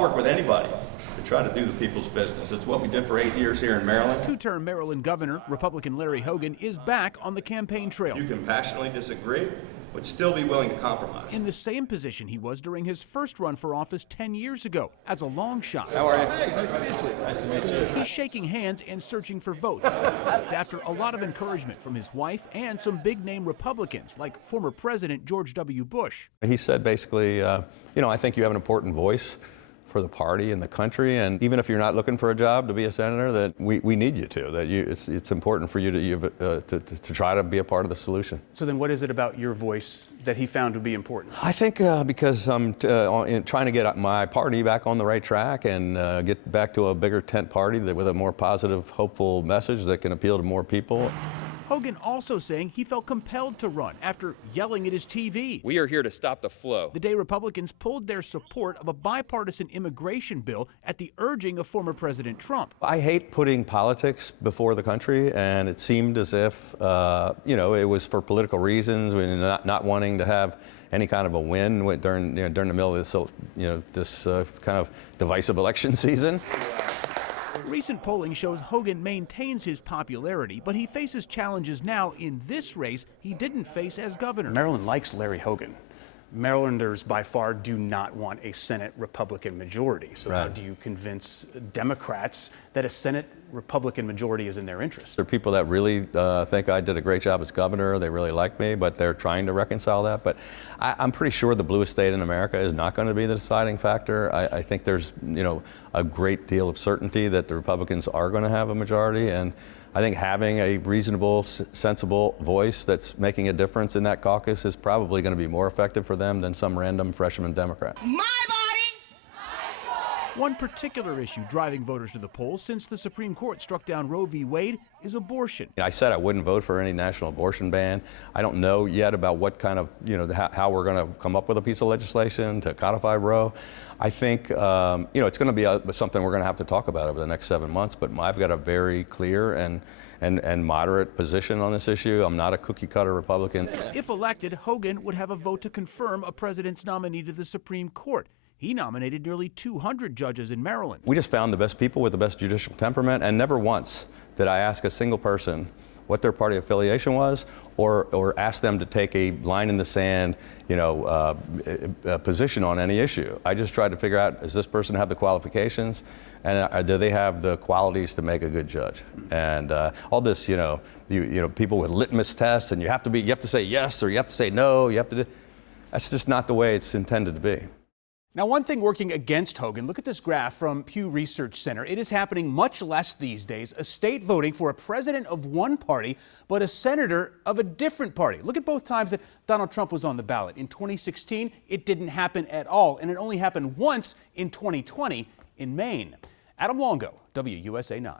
I'll work with anybody to try to do the people's business. It's what we did for 8 years here in Maryland. Two-term Maryland Governor, Republican Larry Hogan, is back on the campaign trail. You can passionately disagree, but still be willing to compromise. In the same position he was during his first run for office 10 years ago, as a long shot. How are you? Hey, nice to meet you. Nice to meet you. He's shaking hands and searching for votes. After a lot of encouragement from his wife and some big-name Republicans, like former President George W. Bush. He said basically, you know, I think you have an important voice for the party and the country, and even if you're not looking for a job to be a senator, that we need you to. That it's important for you to try to be a part of the solution. So then, what is it about your voice that he found to be important? I think because I'm trying to get my party back on the right track and get back to a bigger tent party with a more positive, hopeful message that can appeal to more people. Hogan also saying he felt compelled to run after yelling at his TV. We are here to stop the flow. The day Republicans pulled their support of a bipartisan immigration bill at the urging of former President Trump. I hate putting politics before the country, and it seemed as if, you know, it was for political reasons, not wanting to have any kind of a win during the middle of this, this kind of divisive election season. Recent polling shows Hogan maintains his popularity, but he faces challenges now in this race he didn't face as governor. Maryland likes Larry Hogan. Marylanders by far do not want a Senate Republican majority. So how do you convince Democrats that a Senate Republican majority is in their interest? There are people that really think I did a great job as governor. They really like me, but they're trying to reconcile that. But I'm pretty sure the bluest state in America is not going to be the deciding factor. I think there's, a great deal of certainty that the Republicans are going to have a majority, and I think having a reasonable, sensible voice that's making a difference in that caucus is probably going to be more effective for them than some random freshman Democrat. One particular issue driving voters to the polls since the Supreme Court struck down Roe v. Wade is abortion. I said I wouldn't vote for any national abortion ban. I don't know yet about what kind of, how we're going to come up with a piece of legislation to codify Roe. I think, it's going to be something we're going to have to talk about over the next 7 months, but I've got a very clear and moderate position on this issue. I'm not a cookie-cutter Republican. If elected, Hogan would have a vote to confirm a president's nominee to the Supreme Court. He nominated nearly 200 judges in Maryland. We just found the best people with the best judicial temperament, and never once did I ask a single person what their party affiliation was, or ask them to take a line in the sand, position on any issue. I just tried to figure out, does this person have the qualifications, and do they have the qualities to make a good judge? And all this, people with litmus tests, and you have to say yes or you have to say no. That's just not the way it's intended to be. Now, one thing working against Hogan, look at this graph from Pew Research Center. It is happening much less these days. A state voting for a president of one party, but a senator of a different party. Look at both times that Donald Trump was on the ballot. In 2016, it didn't happen at all, and it only happened once in 2020 in Maine. Adam Longo, WUSA 9.